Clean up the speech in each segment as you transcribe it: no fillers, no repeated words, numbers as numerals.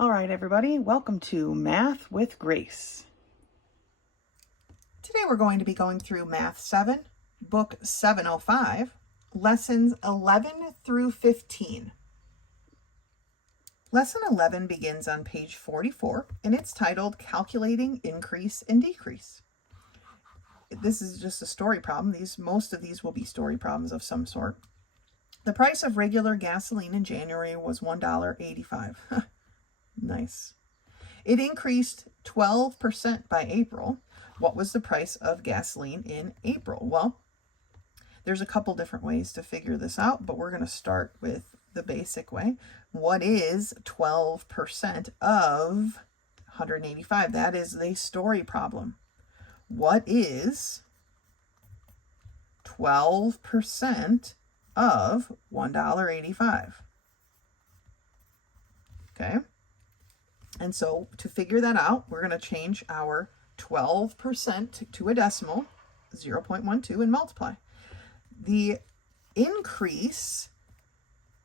All right, everybody, welcome to Math with Grace. Today we're going to be going through Math 7, Book 705, Lessons 11 through 15. Lesson 11 begins on page 44, and it's titled Calculating Increase and Decrease. This is just a story problem. Most of these will be story problems of some sort. The price of regular gasoline in January was $1.85. Nice. It increased 12% by April. What was the price of gasoline in April? Well, there's a couple different ways to figure this out, but we're going to start with the basic way. What is 12% of 185? That is the story problem. What is 12% of $1.85? Okay. And so to figure that out, we're going to change our 12% to a decimal, 0.12, and multiply. The increase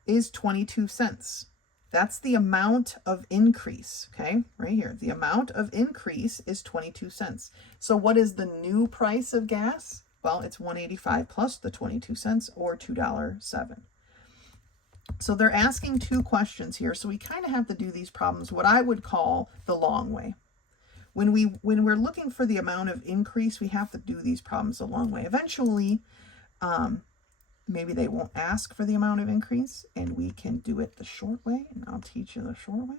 is 22 cents. That's the amount of increase, okay? Right here. The amount of increase is 22 cents. So what is the new price of gas? Well, it's $1.85 plus the 22 cents, or $2.07. So they're asking two questions here. So we kind of have to do these problems what I would call the long way. When we're looking for the amount of increase, we have to do these problems the long way. Eventually, maybe they won't ask for the amount of increase, and we can do it the short way. And I'll teach you the short way,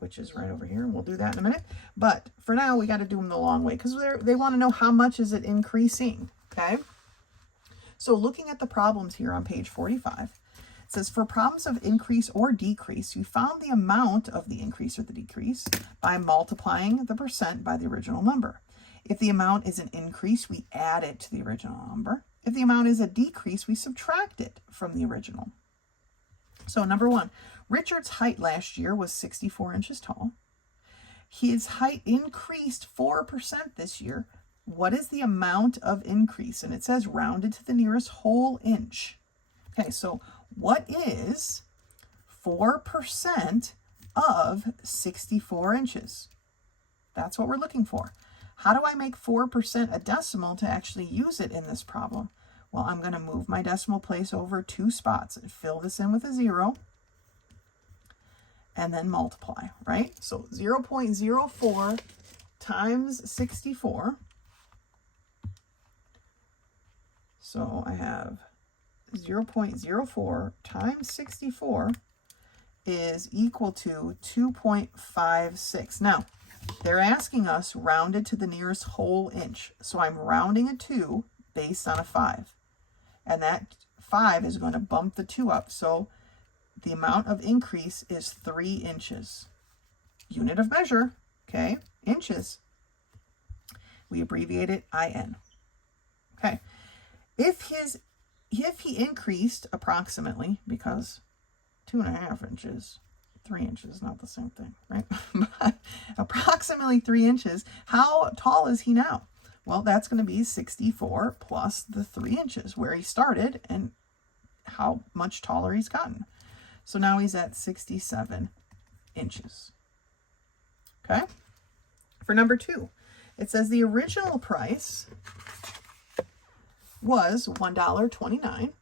which is right over here. And we'll do that in a minute. But for now, we got to do them the long way because they want to know how much is it increasing, okay? So looking at the problems here on page 45, it says, for problems of increase or decrease, you found the amount of the increase or the decrease by multiplying the percent by the original number. If the amount is an increase, we add it to the original number. If the amount is a decrease, we subtract it from the original. So number one, Richard's height last year was 64 inches tall. His height increased 4% this year. What is the amount of increase? And it says rounded to the nearest whole inch. Okay, so what is 4% of 64 inches? That's what we're looking for. How do I make 4% a decimal to actually use it in this problem? Well, I'm going to move my decimal place over 2 spots and fill this in with a 0 and then multiply, right? So 0.04 times 64. So I have 0.04 times 64 is equal to 2.56. Now, they're asking us rounded to the nearest whole inch. So I'm rounding a 2 based on a 5. And that 5 is going to bump the 2 up. So the amount of increase is 3 inches. Unit of measure, okay, inches. We abbreviate it IN. Okay. If he increased approximately, because 2.5 inches, 3 inches, not the same thing, right? But approximately 3 inches, how tall is he now? Well, that's going to be 64 plus the 3 inches where he started and how much taller he's gotten. So now he's at 67 inches. Okay? For number 2, it says the original price was $1.29.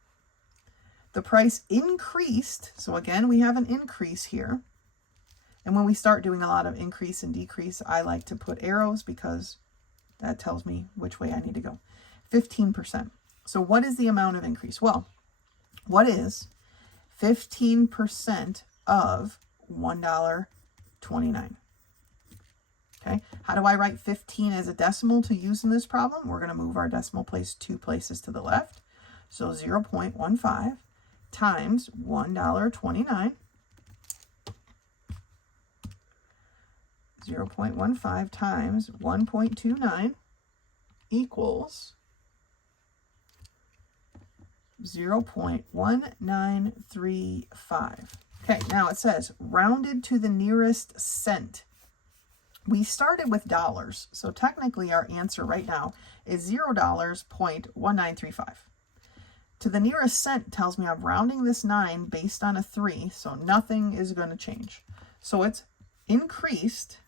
The price increased. So again, we have an increase here. And when we start doing a lot of increase and decrease, I like to put arrows because that tells me which way I need to go. 15%. So what is the amount of increase? Well, what is 15% of $1.29? Okay, how do I write 15 as a decimal to use in this problem? We're going to move our decimal place 2 places to the left. So 0.15 times $1.29. 0.15 times 1.29 equals 0.1935. Okay, now it says rounded to the nearest cent. We started with dollars, so technically our answer right now is $0.1935. To the nearest cent tells me I'm rounding this 9 based on a 3, so nothing is going to change. So it's increased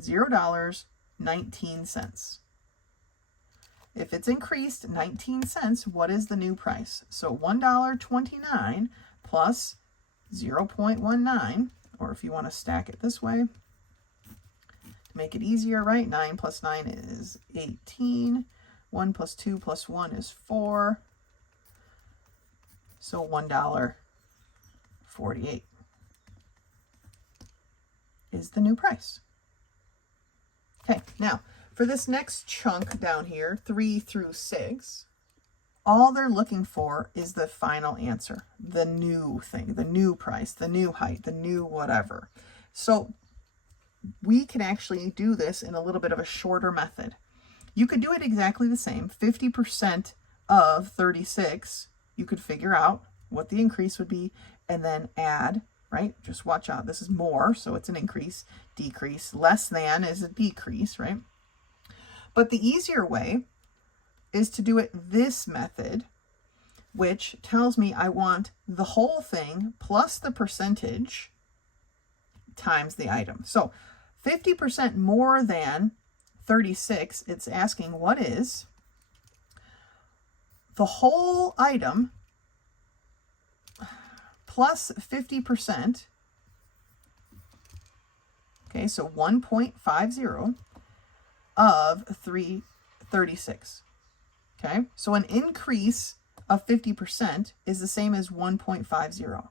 $0.19. If it's increased 19 cents, what is the new price? So $1.29 plus 0.19, or if you want to stack it this way, to make it easier, right? 9 plus 9 is 18. 1 plus 2 plus 1 is 4. So $1.48 is the new price. Okay, now for this next chunk down here, 3 through 6, all they're looking for is the final answer, the new thing, the new price, the new height, the new whatever. So we can actually do this in a little bit of a shorter method. You could do it exactly the same. 50% of 36, you could figure out what the increase would be and then add, right? Just watch out. This is more, so it's an increase, decrease. Less than is a decrease, right? But the easier way is to do it this method, which tells me I want the whole thing plus the percentage times the item. So 50% more than 36, it's asking what is the whole item plus 50%. Okay, so 1.50 of 336. Okay, so an increase of 50% is the same as 1.50,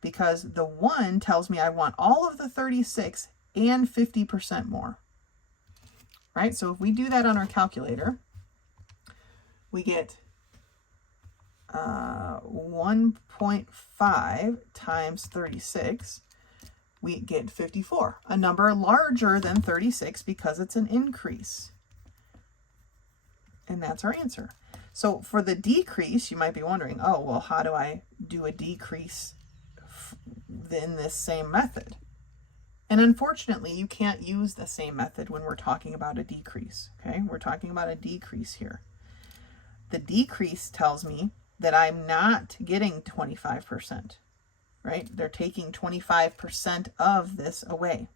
because the 1 tells me I want all of the 36 and 50% more. Right, so if we do that on our calculator, we get 1.5 times 36, we get 54, a number larger than 36 because it's an increase. And that's our answer. So for the decrease, you might be wondering, oh, well, how do I do a decrease in this same method? And unfortunately, you can't use the same method when we're talking about a decrease, okay? We're talking about a decrease here. The decrease tells me that I'm not getting 25%, right? They're taking 25% of this away,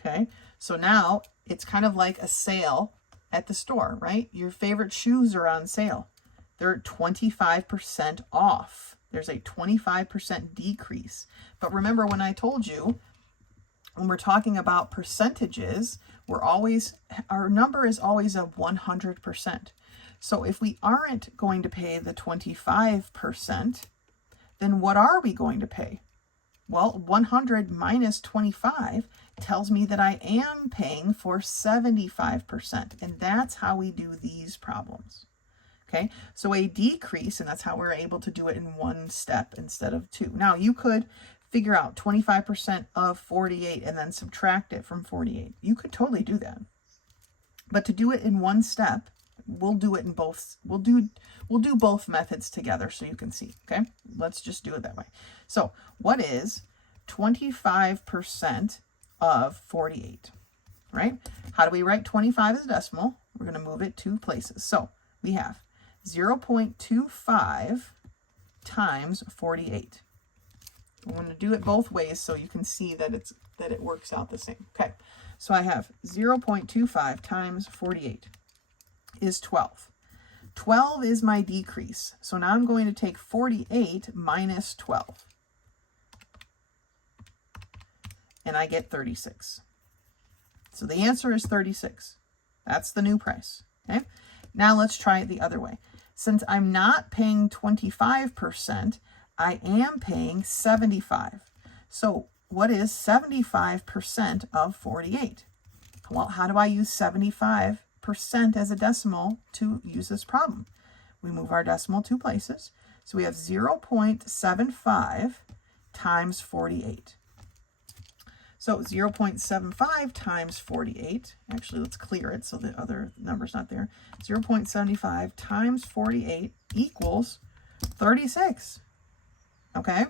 okay? So now it's kind of like a sale at the store, right? Your favorite shoes are on sale. They're 25% off. There's a 25% decrease. But remember when I told you, when we're talking about percentages, our number is always a 100%. So if we aren't going to pay the 25%, then what are we going to pay? Well, 100 minus 25 tells me that I am paying for 75%, and that's how we do these problems. Okay, so a decrease, and that's how we're able to do it in one step instead of two. Now, you could figure out 25% of 48 and then subtract it from 48. You could totally do that. But to do it in one step, we'll do it in both. We'll do both methods together so you can see, okay? Let's just do it that way. So, what is 25% of 48, right? How do we write 25 as a decimal? We're going to move it 2 places. So, we have 0.25 times 48. I'm going to do it both ways so you can see that it works out the same. Okay, so I have 0.25 times 48 is 12. 12 is my decrease. So now I'm going to take 48 minus 12. And I get 36. So the answer is 36. That's the new price. Okay, now let's try it the other way. Since I'm not paying 25%, I am paying 75. So what is 75% of 48? Well, how do I use 75% as a decimal to use this problem? We move our decimal 2 places. So we have 0.75 times 48. So 0.75 times 48, actually let's clear it so the other number's not there. 0.75 times 48 equals 36. Okay,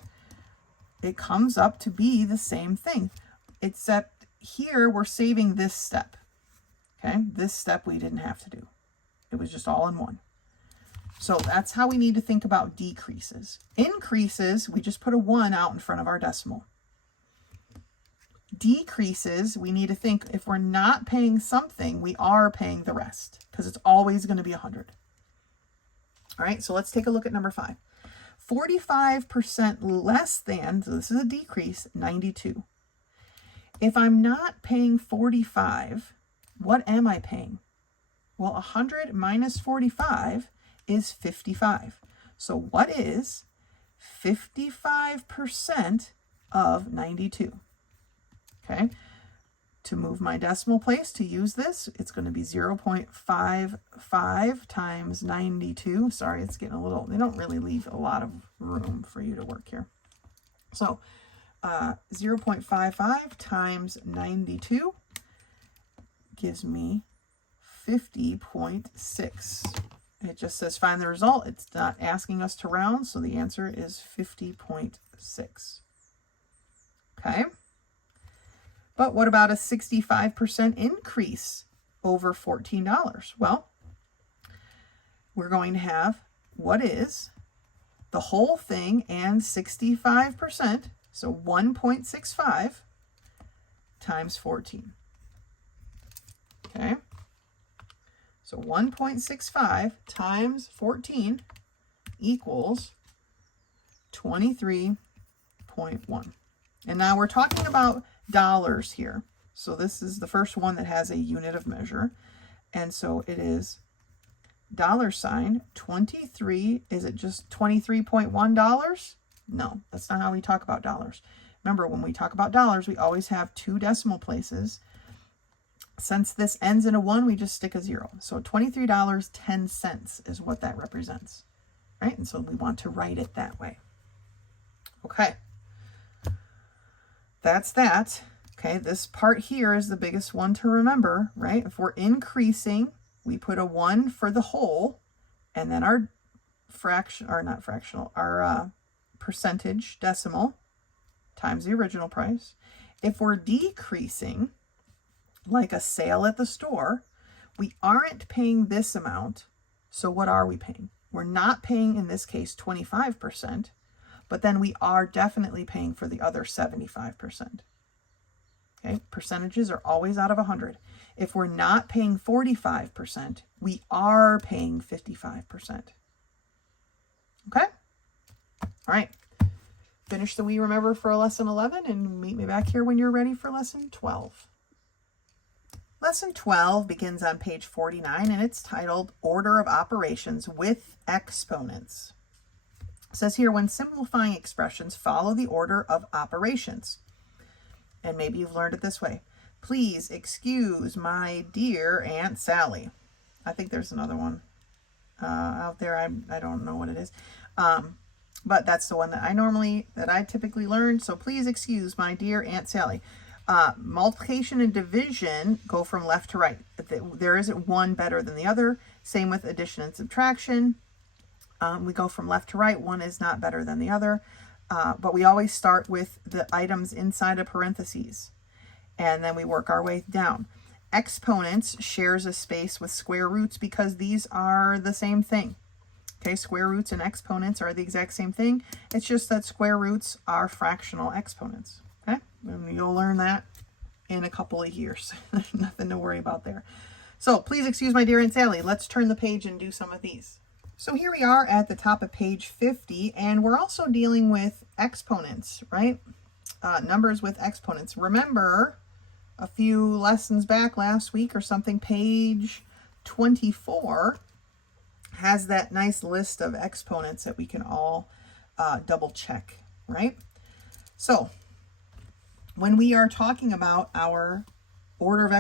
it comes up to be the same thing, except here we're saving this step. Okay, this step we didn't have to do. It was just all in one. So that's how we need to think about decreases. Increases, we just put a 1 out in front of our decimal. decreases, we need to think if we're not paying something, we are paying the rest because it's always going to be 100. All right, so let's take a look at number 5. 45% less than, so this is a decrease, 92. If I'm not paying 45, what am I paying? Well, 100 minus 45 is 55. So what is 55% of 92? Okay, to move my decimal place to use this, it's going to be 0.55 times 92. Sorry, it's getting a little, they don't really leave a lot of room for you to work here. So 0.55 times 92 gives me 50.6. It just says find the result. It's not asking us to round, so the answer is 50.6. Okay. But what about a 65% increase over $14? Well, we're going to have what is the whole thing and 65%, so 1.65 times 14. Okay, so 1.65 times 14 equals 23.1. And now we're talking about dollars here. So this is the first one that has a unit of measure. And so it is $23. Is it just $23.1? No, that's not how we talk about dollars. Remember, when we talk about dollars, we always have 2 decimal places. Since this ends in a 1, we just stick a 0. So $23.10 is what that represents, right? And so we want to write it that way. Okay. That's that. Okay, this part here is the biggest one to remember, right? If we're increasing, we put a 1 for the whole, and then our fraction, or not fractional, our percentage decimal times the original price. If we're decreasing, like a sale at the store, we aren't paying this amount. So what are we paying? We're not paying, in this case, 25%, but then we are definitely paying for the other 75%. Okay, percentages are always out of 100. If we're not paying 45%, we are paying 55%. Okay? All right. Finish the We Remember for lesson 11 and meet me back here when you're ready for lesson 12. Lesson 12 begins on page 49 and it's titled Order of Operations with Exponents. It says here, when simplifying expressions, follow the order of operations. And maybe you've learned it this way. Please excuse my dear Aunt Sally. I think there's another one out there. I don't know what it is. But that's the one that I typically learn. So please excuse my dear Aunt Sally. Multiplication and division go from left to right. There isn't one better than the other. Same with addition and subtraction. We go from left to right. One is not better than the other. But we always start with the items inside of parentheses. And then we work our way down. Exponents shares a space with square roots because these are the same thing. Okay, square roots and exponents are the exact same thing. It's just that square roots are fractional exponents. Okay, and you'll learn that in a couple of years. There's nothing to worry about there. So please excuse my dear Aunt Sally. Let's turn the page and do some of these. So here we are at the top of page 50, and we're also dealing with exponents, right? Numbers with exponents. Remember, a few lessons back last week or something, page 24 has that nice list of exponents that we can all double check, right? So when we are talking about our order of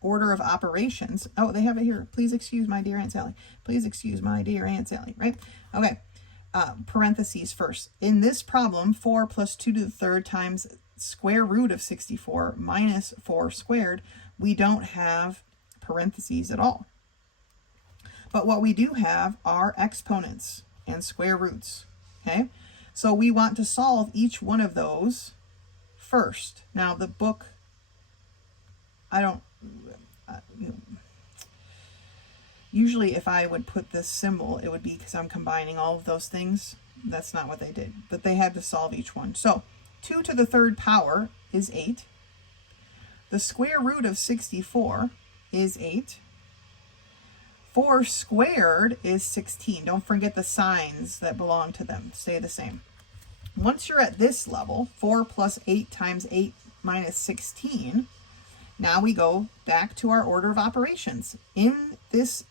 order of operations. Oh, they have it here. Please excuse my dear Aunt Sally. Please excuse my dear Aunt Sally, right? Okay. Parentheses first. In this problem, 4 plus 2 to the third times square root of 64 minus 4 squared, we don't have parentheses at all. But what we do have are exponents and square roots, okay? So we want to solve each one of those first. Now the book, usually if I would put this symbol, it would be because I'm combining all of those things. That's not what they did, but they had to solve each one. So 2 to the third power is 8. The square root of 64 is 8. 4 squared is 16. Don't forget the signs that belong to them. Stay the same. Once you're at this level, 4 plus 8 times 8 minus 16, now we go back to our order of operations. In this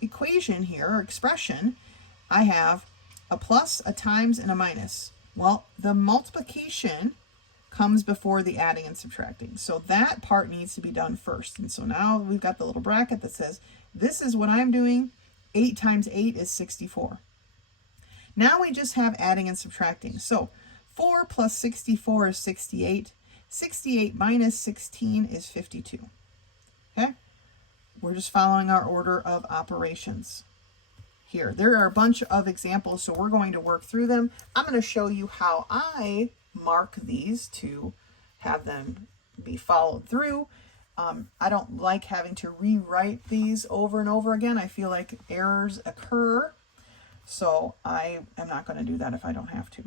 equation here, or expression, I have a plus, a times, and a minus. Well, the multiplication comes before the adding and subtracting. So that part needs to be done first. And so now we've got the little bracket that says, this is what I'm doing. 8 times 8 is 64. Now we just have adding and subtracting. So 4 plus 64 is 68. 68 minus 16 is 52. Okay? We're just following our order of operations here. There are a bunch of examples, so we're going to work through them. I'm going to show you how I mark these to have them be followed through. I don't like having to rewrite these over and over again. I feel like errors occur, so I am not going to do that if I don't have to.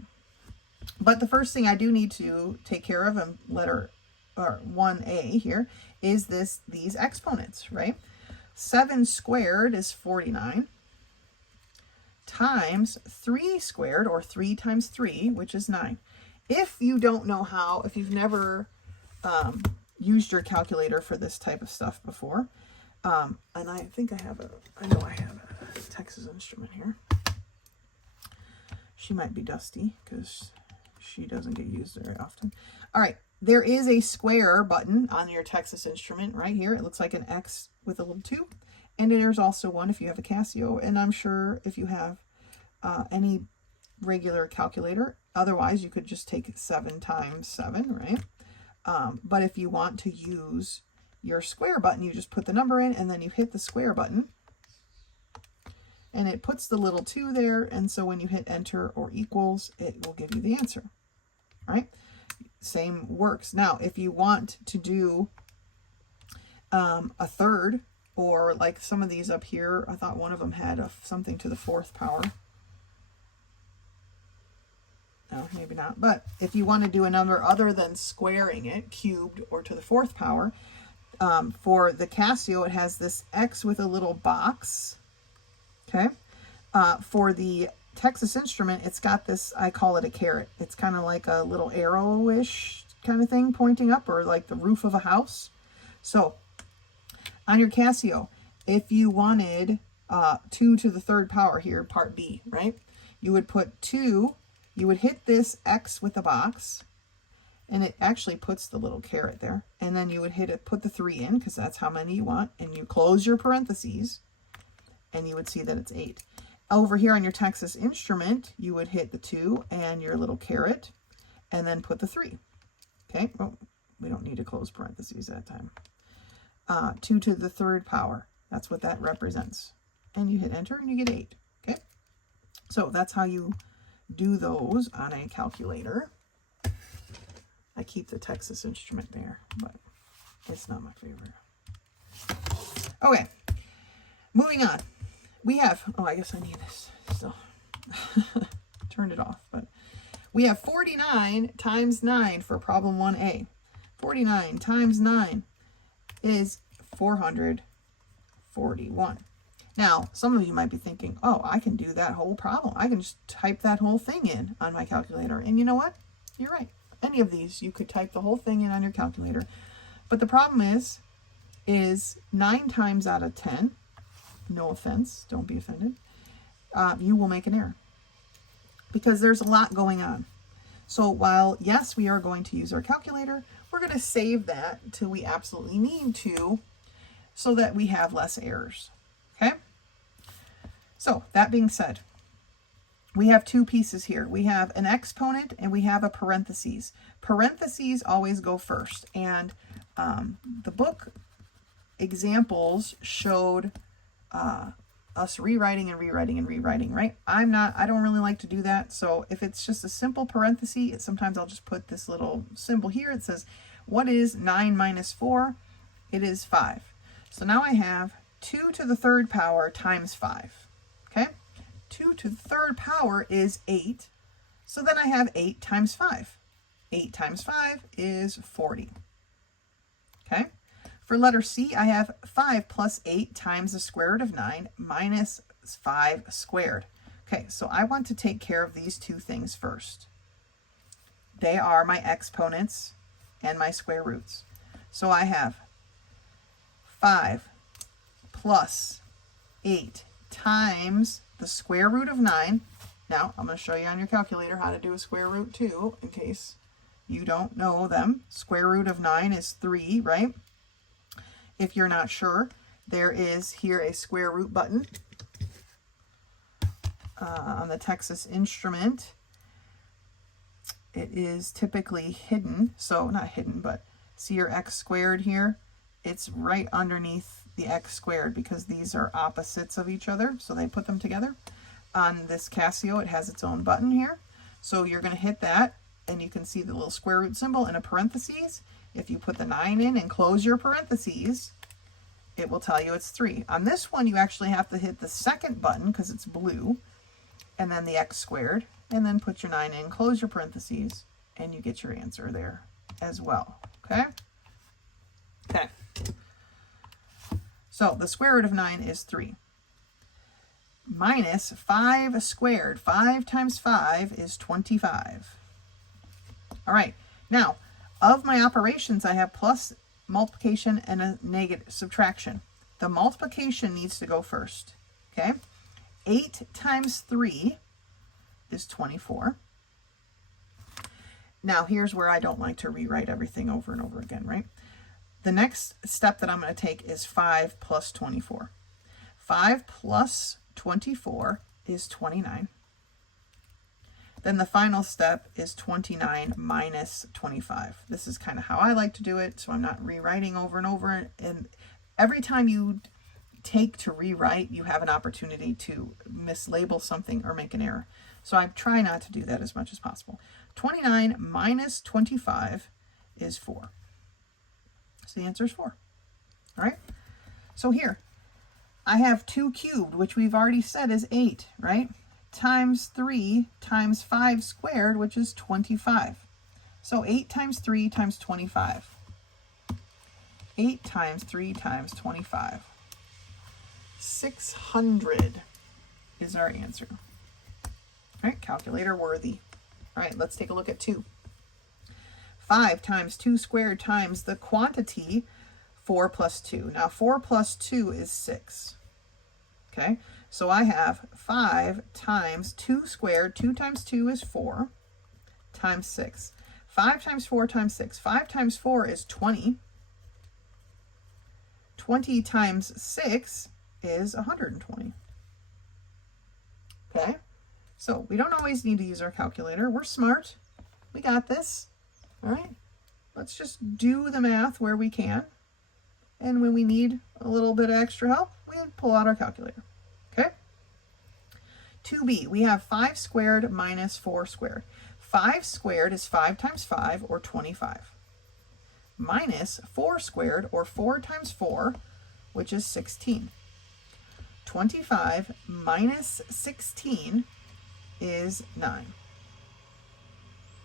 But the first thing I do need to take care of in letter or 1A here is these exponents, right? 7 squared is 49 times 3 squared, or 3 times 3, which is 9. If you don't know how, if you've never used your calculator for this type of stuff before, and I think I know I have a Texas Instrument here. She might be dusty because she doesn't get used very often. All right, there is a square button on your Texas Instrument right here. It looks like an X with a little 2. And there's also one if you have a Casio, and I'm sure if you have any regular calculator. Otherwise, you could just take 7 times 7, right? But if you want to use your square button, you just put the number in, and then you hit the square button. And it puts the little 2 there, and so when you hit enter or equals, it will give you the answer. All right? Same works. Now, if you want to do a third, or like some of these up here, I thought one of them had something to the 4th power. No, maybe not. But if you want to do a number other than squaring it, cubed or to the 4th power, for the Casio, it has this X with a little box. Okay. For the Texas Instrument, it's got this, I call it a caret. It's kind of like a little arrow-ish kind of thing pointing up, or like the roof of a house. So on your Casio, if you wanted 2 to the 3rd power here, part B, right? You would put 2, you would hit this X with a box, and it actually puts the little caret there. And then you would hit it, put the 3 in, because that's how many you want, and you close your parentheses, and you would see that it's 8. Over here on your Texas Instrument, you would hit the 2 and your little caret, and then put the 3. Okay, well, we don't need to close parentheses that time. 2 to the 3rd power, that's what that represents. And you hit enter and you get 8. Okay, so that's how you do those on a calculator. I keep the Texas Instrument there, but it's not my favorite. Okay, moving on. We have, oh, I guess I need this still. Turned it off, but we have 49 times 9 for problem 1A. 49 times 9 is 441. Now, some of you might be thinking, oh, I can do that whole problem. I can just type that whole thing in on my calculator. And you know what? You're right. Any of these, you could type the whole thing in on your calculator. But the problem is 9 times out of 10, no offense, don't be offended, you will make an error. Because there's a lot going on. So while, yes, we are going to use our calculator, we're going to save that till we absolutely need to, so that we have less errors. Okay? So that being said, we have 2 pieces here. We have an exponent and we have a parentheses. Parentheses always go first. And the book examples showed us rewriting and rewriting and rewriting, right? I don't really like to do that. So if it's just a simple parenthesis, sometimes I'll just put this little symbol here. It says, what is 9 minus 4? It is 5. So now I have 2 to the 3rd power times 5. Okay? 2 to the 3rd power is 8. So then I have 8 times 5. 8 times 5 is 40. Okay. For letter C, I have 5 plus 8 times the square root of 9 minus 5 squared. Okay, so I want to take care of these two things first. They are my exponents and my square roots. So I have 5 plus 8 times the square root of 9. Now, I'm going to show you on your calculator how to do a square root too, in case you don't know them. Square root of 9 is 3, right? If you're not sure, there is here a square root button on the Texas Instrument. It is typically hidden, so not hidden, but see your x squared here? It's right underneath the x squared because these are opposites of each other, so they put them together. On this Casio, it has its own button here. So you're going to hit that, and you can see the little square root symbol in a parentheses. If you put the 9 in and close your parentheses, it will tell you it's 3. On this one, you actually have to hit the second button because it's blue, and then the x squared, and then put your 9 in, close your parentheses, and you get your answer there as well. Okay? Okay. So the square root of 9 is 3. Minus 5 squared. 5 times 5 is 25. All right. Now, of my operations, I have plus, multiplication, and a negative subtraction. The multiplication needs to go first. Okay? 8 times 3 is 24. Now, here's where I don't like to rewrite everything over and over again, right? The next step that I'm going to take is 5 plus 24. 5 plus 24 is 29. Then the final step is 29 minus 25. This is kind of how I like to do it, so I'm not rewriting over and over. And every time you take to rewrite, you have an opportunity to mislabel something or make an error. So I try not to do that as much as possible. 29 minus 25 is 4. So the answer is 4. All right? So here, I have 2 cubed, which we've already said is 8, right? Times 3 times 5 squared, which is 25. So 8 times 3 times 25. 8 times 3 times 25. 600 is our answer. All right, calculator worthy. All right, let's take a look at 2. 5 times 2 squared times the quantity 4 plus 2. Now 4 plus 2 is 6. Okay, so I have 5 times 2 squared. 2 times 2 is 4 times 6. 5 times 4 times 6. 5 times 4 is 20. 20 times 6 is 120. Okay, so we don't always need to use our calculator. We're smart. We got this. All right, let's just do the math where we can. And when we need a little bit of extra help, we pull out our calculator. Okay? 2b, we have 5 squared minus 4 squared. 5 squared is 5 times 5, or 25. Minus 4 squared, or 4 times 4, which is 16. 25 minus 16 is 9.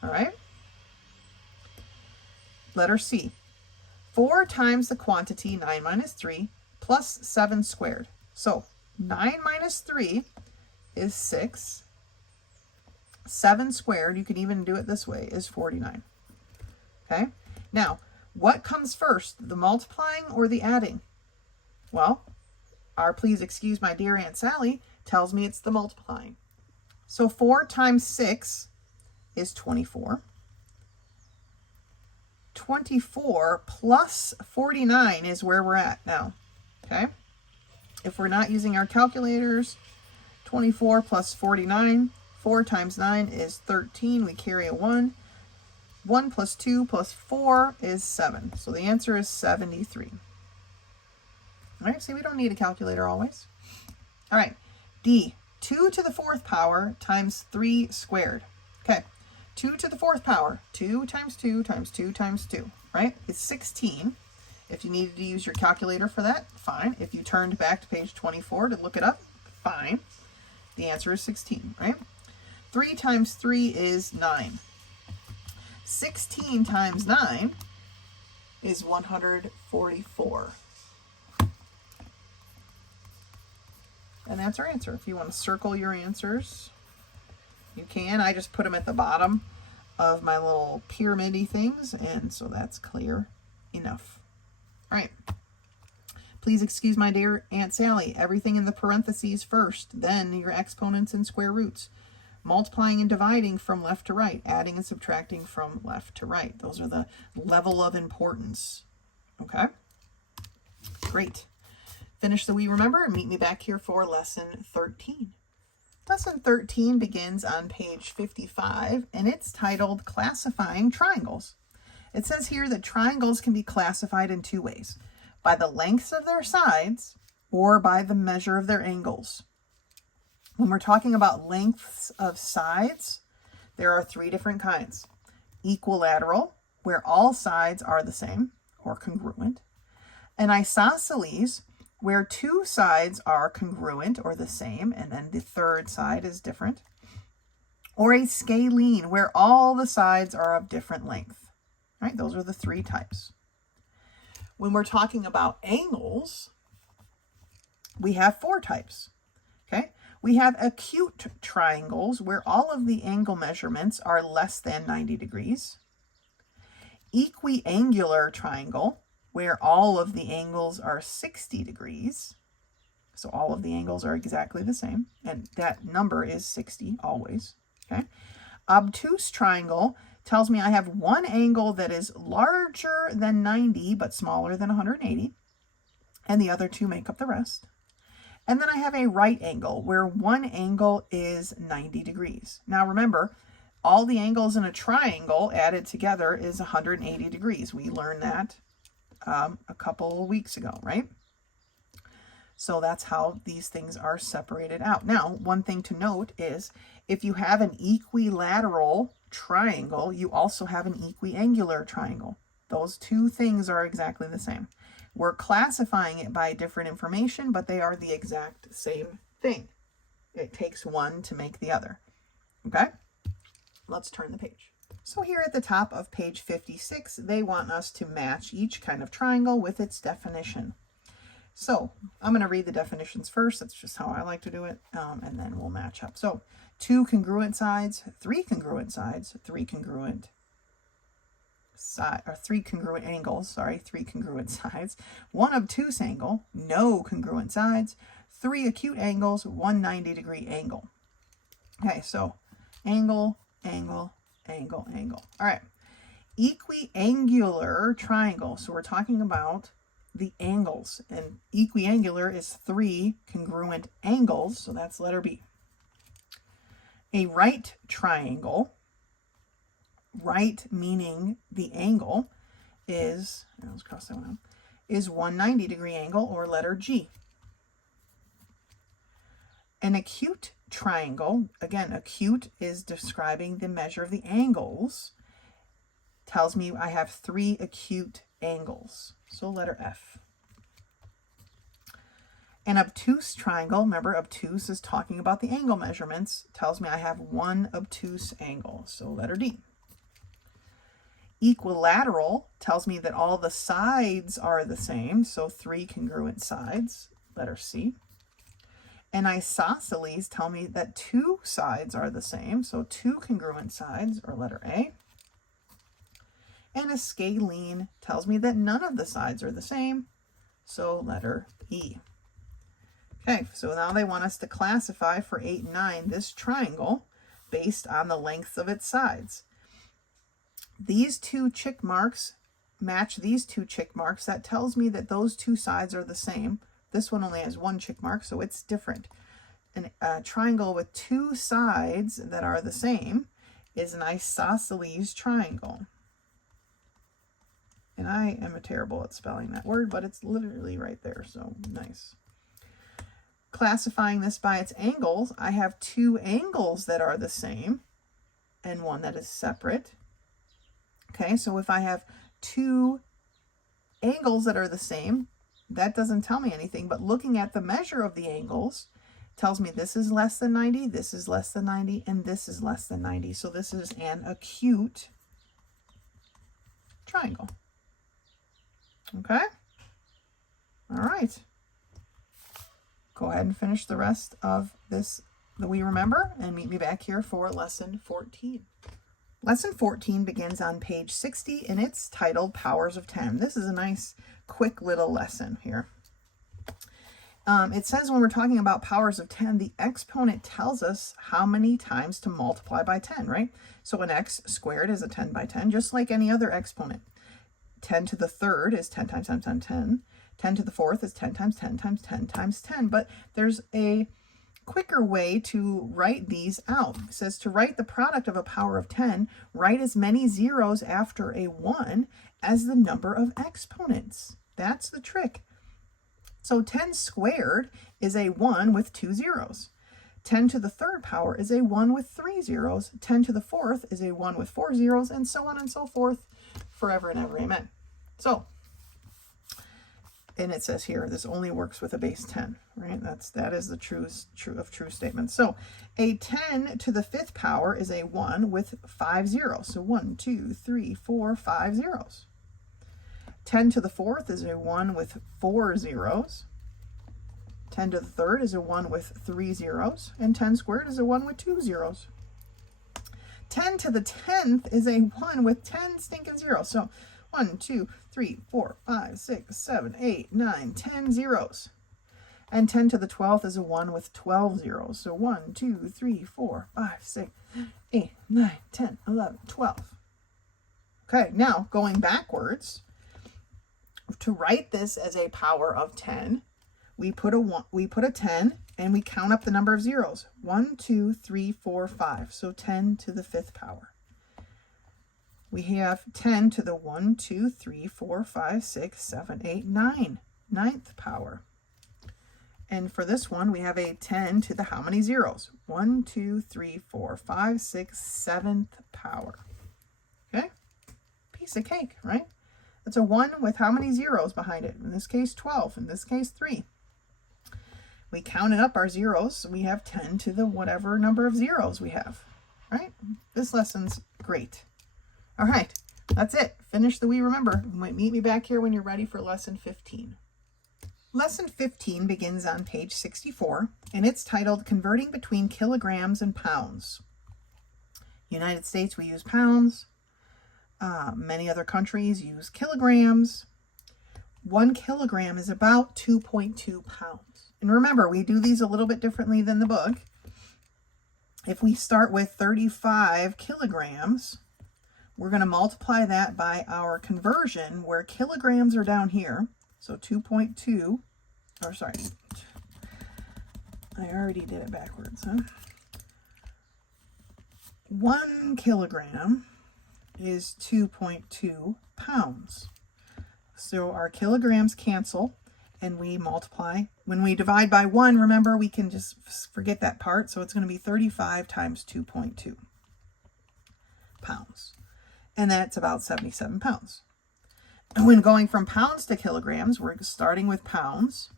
All right? Letter C. 4 times the quantity, 9 minus 3, plus 7 squared. So 9 minus 3 is 6. 7 squared, you can even do it this way, is 49. Okay? Now, what comes first, the multiplying or the adding? Well, our please excuse my dear Aunt Sally tells me it's the multiplying. So 4 times 6 is 24. 24 plus 49 is where we're at now. Okay? If we're not using our calculators, 24 plus 49, 4 times 9 is 13. We carry a 1. 1 plus 2 plus 4 is 7. So the answer is 73. All right, see, we don't need a calculator always. All right, D, 2 to the 4th power times 3 squared. Okay, 2 to the 4th power, 2 times 2 times 2 times 2, right? It's 16. If you needed to use your calculator for that, fine. If you turned back to page 24 to look it up, fine. The answer is 16, right? 3 times 3 is 9. 16 times 9 is 144. And that's our answer. If you want to circle your answers, you can. I just put them at the bottom of my little pyramid-y things, and so that's clear enough. All right. Please excuse my dear Aunt Sally. Everything in the parentheses first, then your exponents and square roots. Multiplying and dividing from left to right, adding and subtracting from left to right. Those are the level of importance. Okay? Great. Finish the We Remember and meet me back here for lesson 13. Lesson 13 begins on page 55, and it's titled Classifying Triangles. It says here that triangles can be classified in two ways, by the lengths of their sides or by the measure of their angles. When we're talking about lengths of sides, there are three different kinds. Equilateral, where all sides are the same or congruent. An isosceles, where two sides are congruent or the same, and then the third side is different. Or a scalene, where all the sides are of different length. All right, those are the three types. When we're talking about angles, we have four types. Okay, we have acute triangles, where all of the angle measurements are less than 90 degrees. Equiangular triangle, where all of the angles are 60 degrees. So all of the angles are exactly the same, and that number is 60 always. Okay. Obtuse triangle tells me I have one angle that is larger than 90 but smaller than 180, and the other two make up the rest. And then I have a right angle, where one angle is 90 degrees. Now remember, all the angles in a triangle added together is 180 degrees. We learned that a couple of weeks ago, right? So that's how these things are separated out. Now, one thing to note is if you have an equilateral triangle, you also have an equiangular triangle. Those two things are exactly the same. We're classifying it by different information, but they are the exact same thing. It takes one to make the other. Okay? Let's turn the page. So here at the top of page 56, they want us to match each kind of triangle with its definition. So I'm going to read the definitions first. That's just how I like to do it. And then we'll match up. So 2 congruent sides, 3 congruent sides, 3 congruent angles, 3 congruent sides, 1 obtuse angle, no congruent sides, 3 acute angles, 1 90-degree angle. Okay, so angle, angle, angle, angle. All right, equiangular triangle. So we're talking about the angles, and equiangular is 3 congruent angles, so that's letter B. A right triangle, right meaning the angle is, let's cross that one out, is 1 90-degree angle, or letter G. An acute triangle, again, acute is describing the measure of the angles, tells me I have 3 acute angles, so letter F. An obtuse triangle, remember obtuse is talking about the angle measurements, tells me I have 1 obtuse angle, so letter D. Equilateral tells me that all the sides are the same, so 3 congruent sides, letter C. And isosceles tell me that 2 sides are the same, so 2 congruent sides, or letter A. And a scalene tells me that none of the sides are the same, so letter E. Okay, so now they want us to classify for 8 and 9 this triangle based on the length of its sides. These 2 check marks match these 2 check marks. That tells me that those 2 sides are the same. This one only has 1 check mark, so it's different. A triangle with 2 sides that are the same is an isosceles triangle. And I am terrible at spelling that word, but it's literally right there, so nice. Classifying this by its angles, I have 2 angles that are the same and 1 that is separate. Okay, so if I have 2 angles that are the same, that doesn't tell me anything, but looking at the measure of the angles tells me this is less than 90, this is less than 90, and this is less than 90. So this is an acute triangle. Okay? All right. Go ahead and finish the rest of this that we remember and meet me back here for lesson 14. Lesson 14 begins on page 60 and it's titled Powers of 10. This is a nice quick little lesson here. It says when we're talking about powers of 10, the exponent tells us how many times to multiply by 10, right? So an x squared is a 10 by 10, just like any other exponent. 10 to the third is 10 times 10 times 10. 10 to the fourth is 10 times 10 times 10 times 10. But there's a quicker way to write these out. It says to write the product of a power of 10, write as many zeros after a 1 as the number of exponents. That's the trick. So 10 squared is a 1 with 2 zeros. 10 to the third power is a 1 with 3 zeros. 10 to the fourth is a 1 with 4 zeros, and so on and so forth, forever and ever. Amen. So, and it says here, this only works with a base 10, right? That is the true statement. So a 10 to the fifth power is a 1 with 5 zeros. So 1, 2, 3, 4, 5 zeros. 10 to the fourth is a 1 with 4 zeros. 10 to the third is a 1 with 3 zeros. And 10 squared is a 1 with 2 zeros. 10 to the 10th is a 1 with 10 stinking zeros. So 1, 2, 3, 4, 5, 6, 7, 8, 9, 10 zeros. And 10 to the 12th is a 1 with 12 zeros. So 1, 2, 3, 4, 5, 6, 8, 9, 10, 11, 12. Okay, now going backwards, to write this as a power of 10, we put a 10 and we count up the number of zeros. 1, 2, 3, 4, 5. So 10 to the fifth power. We have 10 to the 1, 2, 3, 4, 5, 6, 7, 8, 9. Ninth power. And for this one, we have a 10 to the how many zeros? 1, 2, 3, 4, 5, 6, seventh power. Okay? Piece of cake, right? That's a 1 with how many zeros behind it? In this case, 12. In this case, 3. We counted up our zeros. So we have 10 to the whatever number of zeros we have, right? This lesson's great. All right, that's it. Finish the We Remember. Meet me back here when you're ready for lesson 15. Lesson 15 begins on page 64, and it's titled Converting Between Kilograms and Pounds. United States, we use pounds. Many other countries use kilograms. 1 kilogram is about 2.2 pounds. And remember, we do these a little bit differently than the book. If we start with 35 kilograms, we're going to multiply that by our conversion where kilograms are down here. So 2.2, or sorry, I already did it backwards, huh? 1 kilogram is 2.2 pounds. So our kilograms cancel and we multiply. When we divide by 1, remember, we can just forget that part. So it's going to be 35 times 2.2 pounds. And that's about 77 pounds. And when going from pounds to kilograms, we're starting with pounds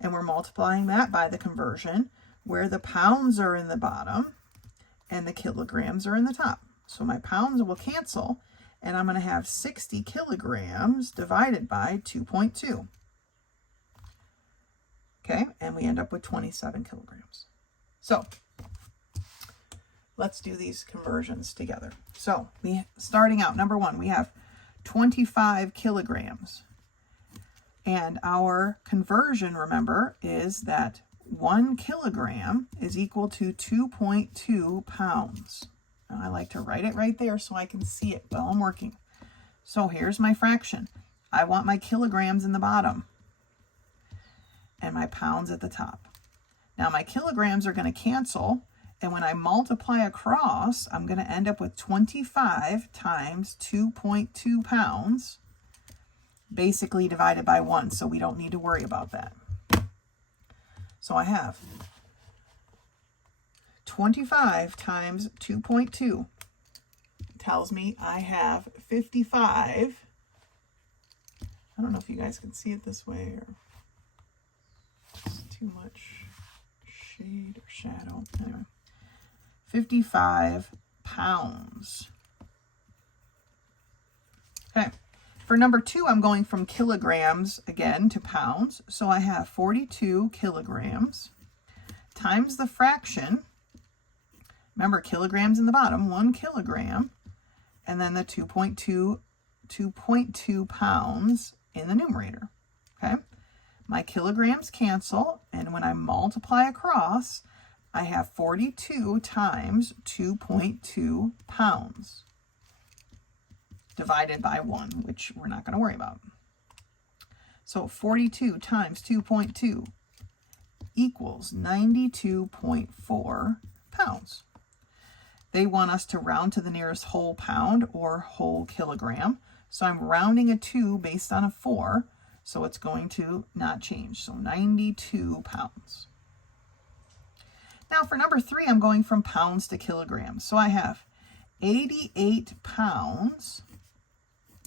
and we're multiplying that by the conversion where the pounds are in the bottom and the kilograms are in the top. So my pounds will cancel and I'm going to have 60 kilograms divided by 2.2. Okay, and we end up with 27 kilograms. So let's do these conversions together. So starting out, number 1, we have 25 kilograms. And our conversion, remember, is that 1 kilogram is equal to 2.2 pounds. And I like to write it right there so I can see it while I'm working. So here's my fraction. I want my kilograms in the bottom and my pounds at the top. Now my kilograms are going to cancel, and when I multiply across, I'm going to end up with 25 times 2.2 pounds, basically divided by 1, so we don't need to worry about that. So I have 25 times 2.2 tells me I have 55. I don't know if you guys can see it this way or it's too much shade or shadow. Anyway, 55 pounds. Okay, For number 2, I'm going from kilograms again to pounds. So I have 42 kilograms times the fraction. Remember, kilograms in the bottom, 1 kilogram, and then the 2.2 pounds in the numerator. Okay, my kilograms cancel, and when I multiply across, I have 42 times 2.2 pounds divided by 1, which we're not going to worry about. So 42 times 2.2 equals 92.4 pounds. They want us to round to the nearest whole pound or whole kilogram. So I'm rounding a 2 based on a 4, so it's going to not change. So 92 pounds. Now for number 3, I'm going from pounds to kilograms. So I have 88 pounds.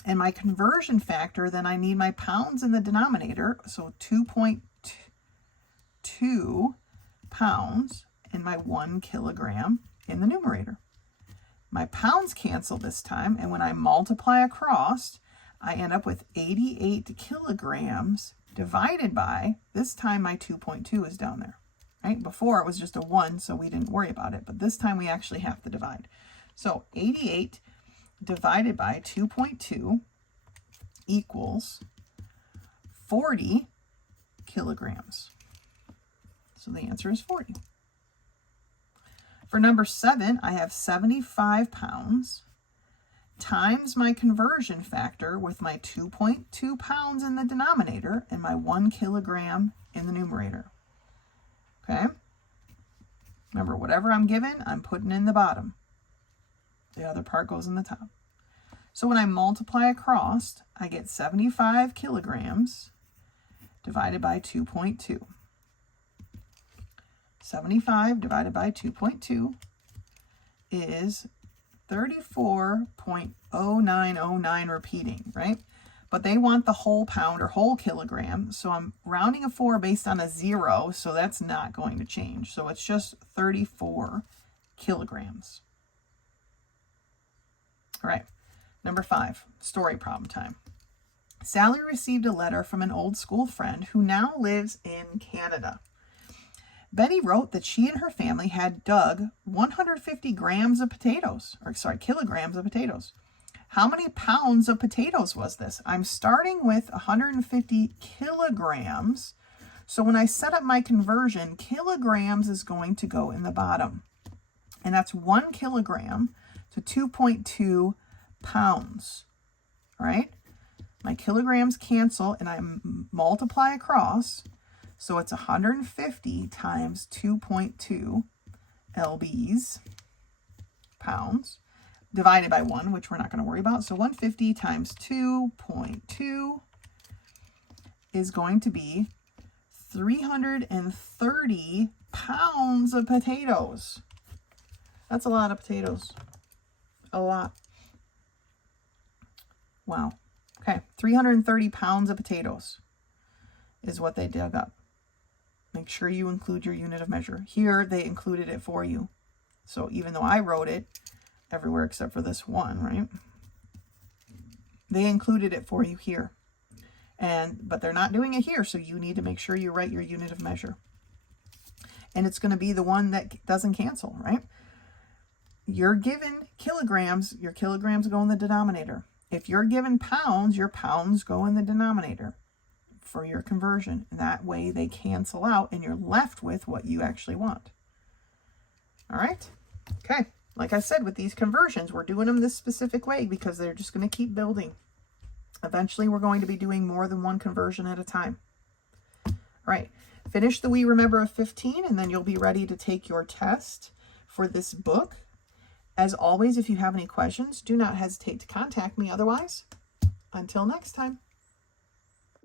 And my conversion factor, then I need my pounds in the denominator. So 2.2 pounds and my 1 kilogram in the numerator. My pounds cancel this time, and when I multiply across, I end up with 88 kilograms divided by, this time my 2.2 is down there, right? Before it was just a 1, so we didn't worry about it, but this time we actually have to divide. So 88 divided by 2.2 equals 40 kilograms. So the answer is 40. For number 7, I have 75 pounds times my conversion factor with my 2.2 pounds in the denominator and my 1 kilogram in the numerator. Okay? Remember, whatever I'm given, I'm putting in the bottom. The other part goes in the top. So when I multiply across, I get 75 kilograms divided by 2.2. 75 divided by 2.2 is 34.0909 repeating, right? But they want the whole pound or whole kilogram, so I'm rounding a 4 based on a 0, so that's not going to change. So it's just 34 kilograms. All right, number 5, story problem time. Sally received a letter from an old school friend who now lives in Canada. Betty wrote that she and her family had dug 150 kilograms of potatoes. How many pounds of potatoes was this? I'm starting with 150 kilograms. So when I set up my conversion, kilograms is going to go in the bottom. And that's 1 kilogram to 2.2 pounds, right? My kilograms cancel and I multiply across. So it's 150 times 2.2 lbs, pounds, divided by 1, which we're not going to worry about. So 150 times 2.2 is going to be 330 pounds of potatoes. That's a lot of potatoes. A lot. Wow. Okay, 330 pounds of potatoes is what they dug up. Make sure you include your unit of measure. Here, they included it for you. So even though I wrote it everywhere except for this one, right? They included it for you here. But they're not doing it here, so you need to make sure you write your unit of measure. And it's going to be the one that doesn't cancel, right? You're given kilograms, your kilograms go in the denominator. If you're given pounds, your pounds go in the denominator for your conversion. That way they cancel out and you're left with what you actually want. All right. Okay. Like I said, with these conversions, we're doing them this specific way because they're just going to keep building. Eventually, we're going to be doing more than one conversion at a time. All right. Finish the We Remember of 15 and then you'll be ready to take your test for this book. As always, if you have any questions, do not hesitate to contact me. Otherwise, until next time.